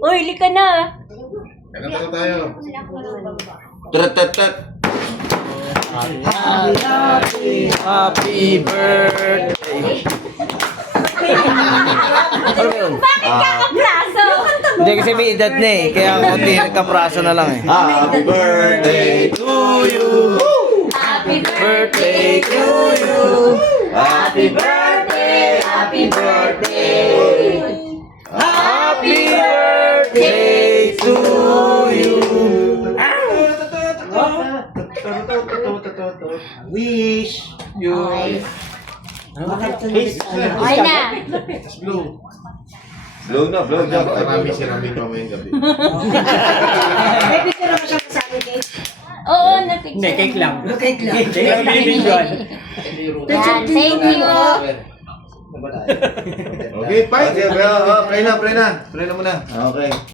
Uy, lika na. Kaya tayo. Trat. Happy birthday. Ano ba yun? Bakit kakapraso? Hindi kasi may edad na eh. Kaya konti kapraso na lang eh. Happy birthday to you. Happy Birthday to you. Happy birthday. Happy birthday. Happy birthday to you. Wish you. Okay na. Blow. Blow na, blow. Marami siraming mamayang gabi. May picture naman siya kasama cake. Oo, na-picture. Hindi, cake lang. Cake lang. Cake lang binibidyoan. Yan, thank you. Okay, bye. Okay, pray na muna. Okay.